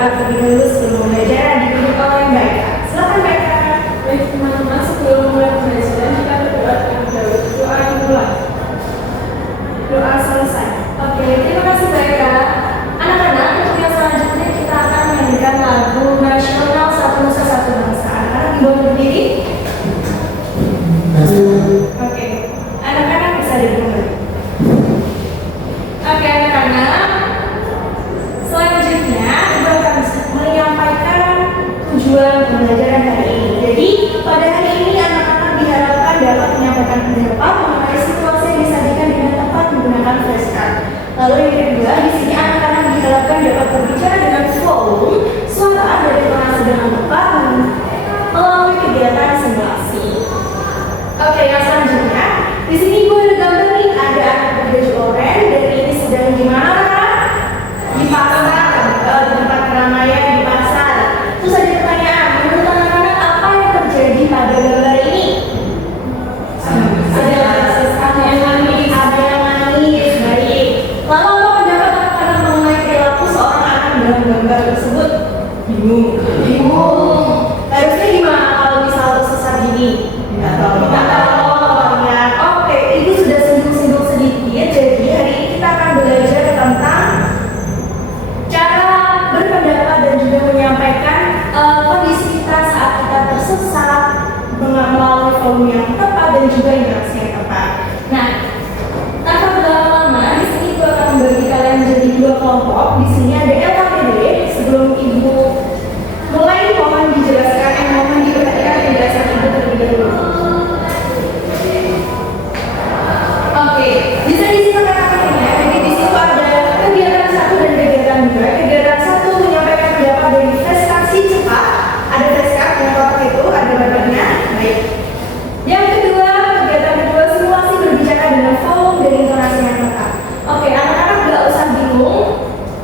berdoa terlebih dahulu sebelum pembelajaran dipimpin oleh Mbak Eka. Silakan Mbak Eka. Baik teman-teman, sebelum mulai pembelajaran kita berdoa terlebih dahulu. Doa dimulai. Doa selesai. Oke, terima kasih Mbak Eka. Anak-anak, untuk yang selanjutnya kita akan mainkan lagu nasional Satu Nusa Satu Bangsa. Anak-anak boleh berdiri. Oke, anak-anak bisa duduk. Oke, anak-anak. Selanjutnya kita akan menyampaikan tujuan pembelajaran hari ini. Jadi pada hari ini anak-anak diharapkan dapat menyampaikan pendapat mengenai situasi yang disajikan dengan tepat menggunakan flashcard. Lalu yang kedua, di sini anak-anak diharapkan dapat berbicara dengan volume suara dari tonasi dengan tepat melalui kegiatan simulasi. Oke, yang selanjutnya di sini gue ada gambar nih, ada anak berbaju oranye dan ini sedang di mana? Di pasar, di tempat keramaian di pasar. Terus ada pertanyaan, menurut anak-anak apa yang terjadi pada gambar ini? Ada yang manis, baik. Lalu apa pendapat anak-anak mengenai perilaku seorang anak dalam gambar tersebut? Bingung. Harusnya gimana kalau misal tersesat gini? Tidak tahu. Ya, oke, itu sudah singgung-singgung sedikit. Jadi hari ini kita akan belajar tentang cara berpendapat dan juga menyampaikan kondisi kita saat kita tersesat melalui volume yang tepat dan juga interaksi yang tepat. Nah, tanpa berlama-lama, di sini gue akan membagi kalian menjadi dua kelompok. Di sini ada LKPD. Sebelum ibu mulai, mohon dijelaskan, mohon diperhatikan penjelasan ibu terlebih dahulu. Oke, bisa disimpulkan ya. Jadi di situ ada kegiatan 1 dan kegiatan 2. Kegiatan 1 menyampaikan pendapat dari flashcard si cepat. Ada flashcard yang kotak itu, ada gambarnya. Baik. Yang kedua, kegiatan kedua simulasi berbicara dengan volume dan intonasi yang tepat. Oke, anak-anak gak usah bingung.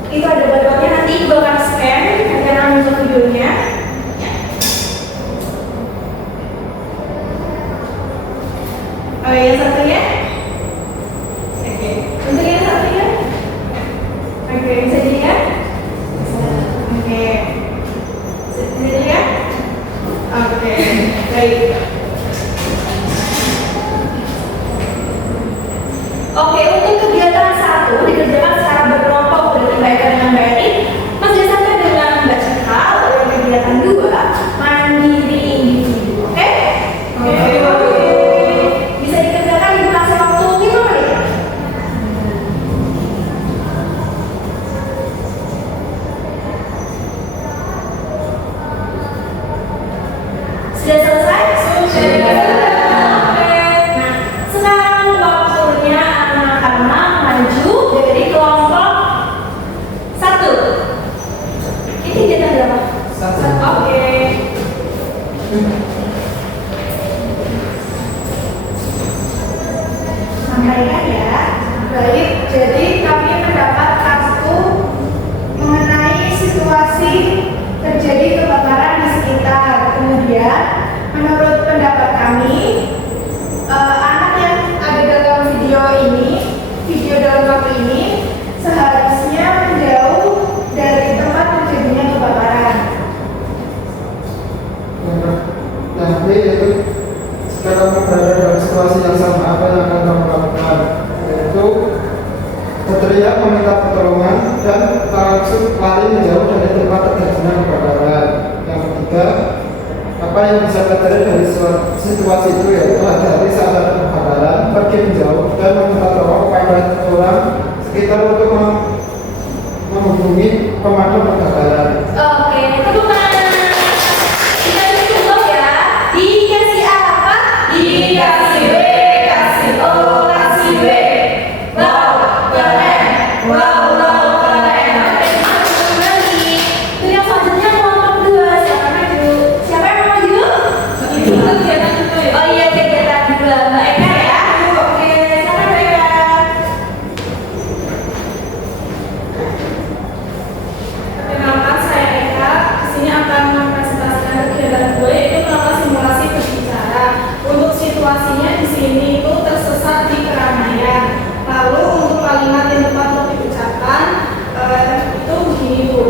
Itu ada barcode-nya, nanti ibu akan scan, akan muncul videonya. Oke, yang satunya. Oke, untuk yang satunya. Oke, bisa dilihat? Oke, bisa dilihat? Oke, baik. Oke, untuk kegiatan 1 dikerjakan secara berkelompok berbaikkan dengan baik. Mas Jasanta dengan Mbak Cika. Lalu kegiatan 2 mandiri individu. Oke? Oke. Bisa dikerjakan di durasi waktu 5 menit. Sudah selesai? Sudah. Nah, sekarang waktunya anak-anak maju dari kelompok 1. Ini kegiatan berapa? 1. Oke. Sampaikan ya. Baik, jadi kami mendapat kartu mengenai situasi terjadi kebakaran di sekitar. Kemudian, menurut pendapat kami, anak yang ada dalam video dalam waktu ini, seharusnya menjauh dari tempat terjadinya kebakaran. Nanti itu jika kamu berada dalam situasi yang sama, apa yang akan kamu lakukan? Yaitu berteriak meminta pertolongan dan langsung lari menjauh dari tempat terjadinya kebakaran. Yang ketiga, apa yang bisa terjadi dari situasi itu yaitu hati-hati saat ada kebakaran, pergi menjauh dan meminta tolong kepada orang sekitar untuk menghubungi pemadam kebakaran. Oke, teman-teman. Kita cukup ya. Dikasih apa? Dikasih B, kasih O, kasih B. Wow, keren. Wow, keren. Oke, teman-teman lagi. Untuk yang selanjutnya kelompok 2. Siapa maju? Siapa yang maju? Itu kegiatan 2 ya? Oh iya, kegiatan 2. Mbak Eka ya? Oke, siapa Mbak Eka? Perkenalkan, saya Eka. Kesini akan mempresentasikan kegiatan 2, yaitu melakukan simulasi berbicara. Untuk situasinya di sini itu tersesat di keramaian. Lalu untuk kalimat yang tepat untuk diucapkan itu begini Bu.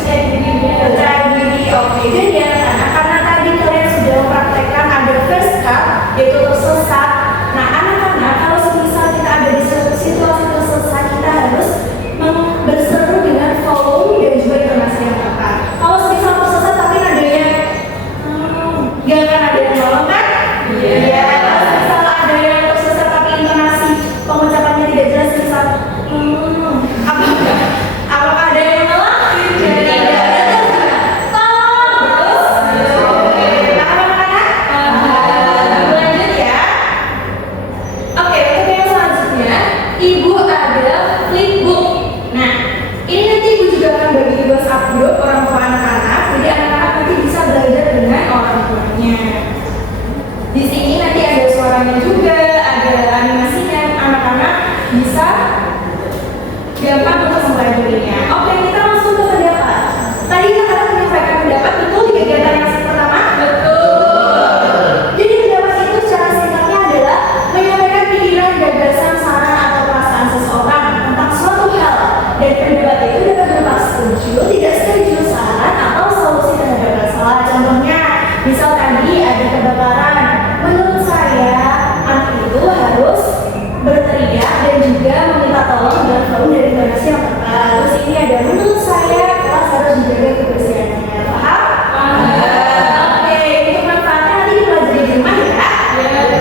Percaya diri, oke. Jadi ya, karena tadi kalian sudah mempraktekkan ada first cup, yaitu tersesat. Nah, anak-anak kalau misal kita ada di situasi tersesat, kita harus berseru dengan volume dan juga intonasi yang tepat. Kalau misal tersesat tapi nadanya nggak akan ada yang nolong kan? Iya. Kalau misal ada yang tersesat tapi intonasi pengucapannya tidak jelas, misal apakah ada yang nolong? Ibu ada flipbook. Nah, ini nanti ibu juga akan bagi di WhatsApp group orang tua anak-anak. Jadi anak-anak nanti bisa belajar dengan orang tuanya. Di sini nanti ada suaranya juga, ada animasinya. Anak-anak bisa gampang untuk mempelajarinya. Oke, kita langsung ke pendapat. Tadi anak-anak menyampaikan pendapat, betul di kegiatan yang pertama? Betul. Jadi pendapat itu secara singkatnya adalah menyampaikan pikiran, gagasan, saran atau perasaan seseorang tentang suatu hal, dan pendapat itu dapat berupa setuju, tidak setuju, saran atau solusi terhadap masalah. Contohnya, misal tadi ada kebakaran, menurut saya anak itu harus berteriak dan juga meminta tolong dengan volume dari intonasi yang tepat. Terus ini ada menurut saya kelas harus dijaga kebersihannya. Paham? Oke, untuk manfaatnya nanti dipelajari di rumah ya.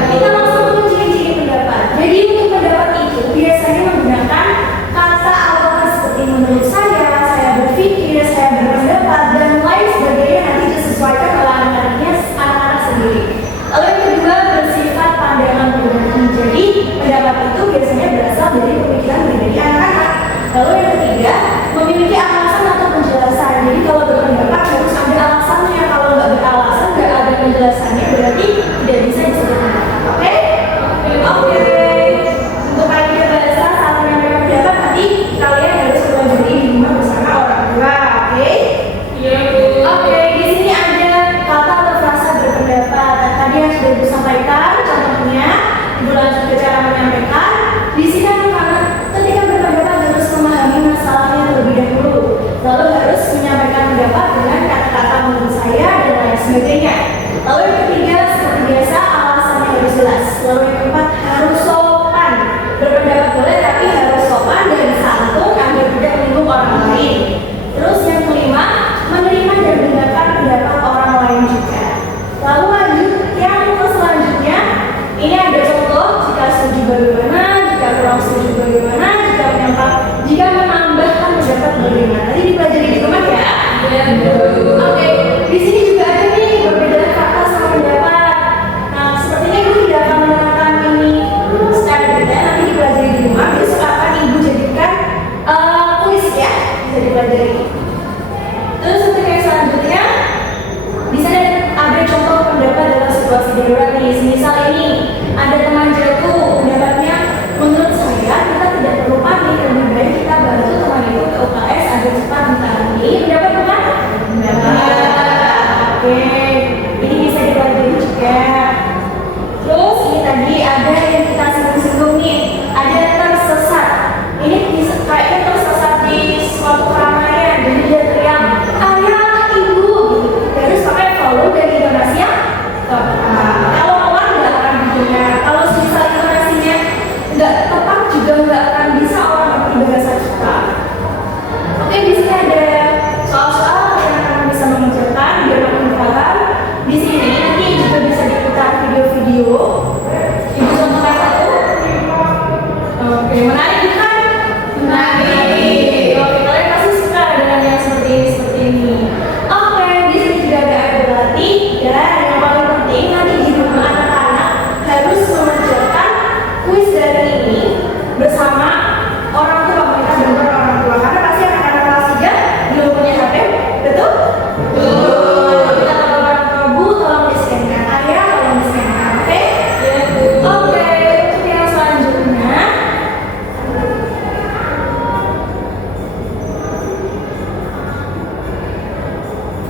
Kita langsung ke ciri-ciri pendapat. Jadi untuk pendapat itu biasanya menggunakan kata awal seperti menurut saya berpikir, saya berpendapat, dan lain sebagainya. Nanti disesuaikan oleh anak-anak sendiri. Lalu yang kedua, bersifat pandangan pribadi. Jadi pendapat itu biasanya berasal dari pemikiran pribadi anak-anak. Lalu yang ketiga, memiliki alasan atau penjelasan. Jadi kalau berpendapat harus ada alasannya. Kalau nggak beralasan, nggak ada penjelasannya, berarti tidak bisa disebut pendapat. Oke? Untuk kalian bahasa saat menyampaikan pendapat, nanti kalian harus pelajari di rumah bersama orang tua. Oke? Oke, di sini ada kata atau frasa berpendapat. Tadi yang sudah Ibu sampaikan, contohnya Ibu lanjut ke cara menyampaikan. Di sini anak-anak ketika berpendapat harus memahami masalahnya terlebih dahulu, lalu harus menyampaikan pendapat dengan kata-kata menurut saya dan lain sebagainya. Lalu yang ketiga, seperti biasa alasannya harus jelas. Lalu yang keempat, harus sopan. Berpendapat boleh tapi harus sopan dan santun agar tidak menyinggung orang lain. Terus yang kelima, menerima dan mendengarkan pendapat orang lain juga. Lalu lanjut yang selanjutnya, ini ada contoh jika setuju bagaimana, jika kurang setuju bagaimana, jika menambahkan pendapat bagaimana. Nanti dipelajari di rumah ya. Oke, di sini juga ada nih perbedaan kata sama pendapat. Nah, sepertinya Ibu tidak akan menerangkan ini secara detail. Nanti dipelajari di rumah. Besok akan Ibu jadikan kuis ya, bisa dipelajari. Terus untuk yang selanjutnya, di sana ada contoh pendapat dalam situasi darurat nih. Misal ini ada teman jatuh, pendapatnya menurut saya kita tidak perlu panik, lebih baik kita bantu teman itu ke UKS agar cepat ditangani. Pendapat bukan? Pendapat. Oke, ini bisa dipelajari juga. Terus ini tadi ada yang kita singgung-singgung nih, ada tersesat. Ini kayaknya tersesat di suatu keramaian, jadi dia teriak ayah, ibu, gitu. Harus pakai volume dan intonasi yang tepat. Kalau orang nggak akan didengar. Kalau sisa intonasinya nggak tepat juga nggak akan bisa orang mengerti bahasa kita. Oke, di sini ada soal-soal yang akan bisa mengerjakan biar makin paham. Di sini nanti juga bisa diputar video-video. Ibu contohkan satu. Oke, menarik bukan? Menarik. Oke, kalian pasti suka dengan yang seperti ini. Oke, di sini juga ada berlatih dan yang paling penting nanti di rumah anak-anak harus mengerjakan kuis dari ini bersama orang tua. Mereka dengar orang tua karena pasti anak-anak kelas 3 belum punya HP, betul? Betul. Kita kalau orang tua, Bu, tolong di-scan-kan. Ayah, tolong di-scan-kan. Oke? Oke, untuk yang selanjutnya,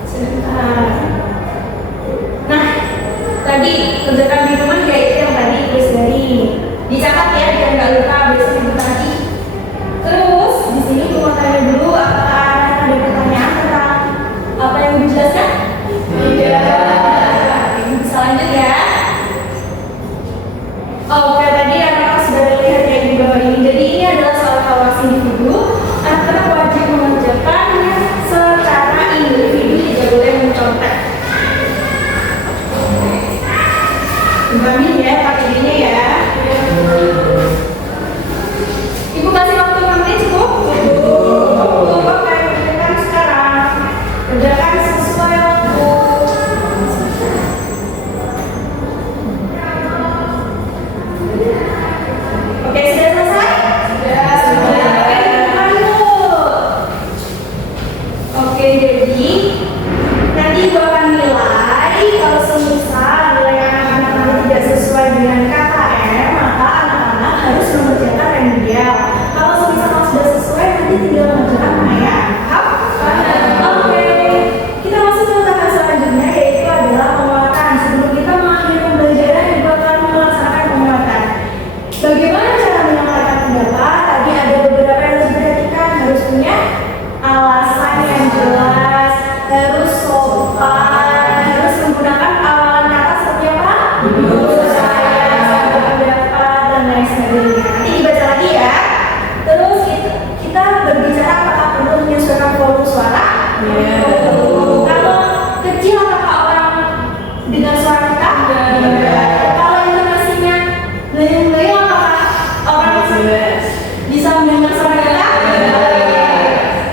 sebentar. Nah, tadi kerjakan di rumah yaitu yang tadi kuis dari dicatat ya biar nggak lupa besok ibu tadi. Terus di sini mau tanya dulu apakah ada pertanyaan tentang Amin ya, pakai ininya ya. Ibu kasih waktu 6 menit cukup? Cukup. Oke, kerjakan sekarang. Kerjakan sesuai waktu. Oke, sudah selesai? Sudah. Oke, kerjakan dulu. Oke, jadi nanti ibu akan nilai kalau semisal nilai anak-anak nanti tidak sesuai dengan KKM, maka anak-anak harus mengerjakan remedial. Kalau semisal sudah sesuai, nanti tinggal mengerjakan maya. Oke, kita masuk ke tahap selanjutnya, yaitu adalah penguatan. Sebelum kita mengakhiri pembelajaran, ibu akan melaksanakan penguatan. Bagaimana cara menyampaikan pendapat? Tadi ada beberapa yang harus diperhatikan, harus punya alasan yang jelas, harus sopan, harus menggunakan awalan kata seperti apa? Menurut saya, pendapat, dan lain sebagainya. Nanti dibaca lagi ya. Terus kita berbicara apakah perlu menyesuaikan volume suara? Kalau kecil apakah orang dengan suara kita? Kalau intonasinya leyung-leyung apakah orang bisa mendengar suara kita?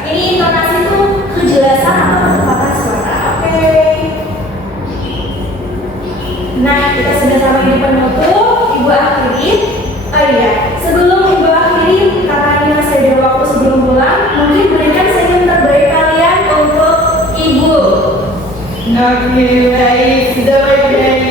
Ini intonasi itu kejelasan atau ketepatan suara. Oke. Nah, kita sudah sampai di penutup. Ibu akhiri. Oh iya, sebelum ibu akhiri, karena ini masih ada waktu sebelum pulang, mungkin berikan senyum terbaik kalian untuk ibu. Oke, baik. Sudah baik.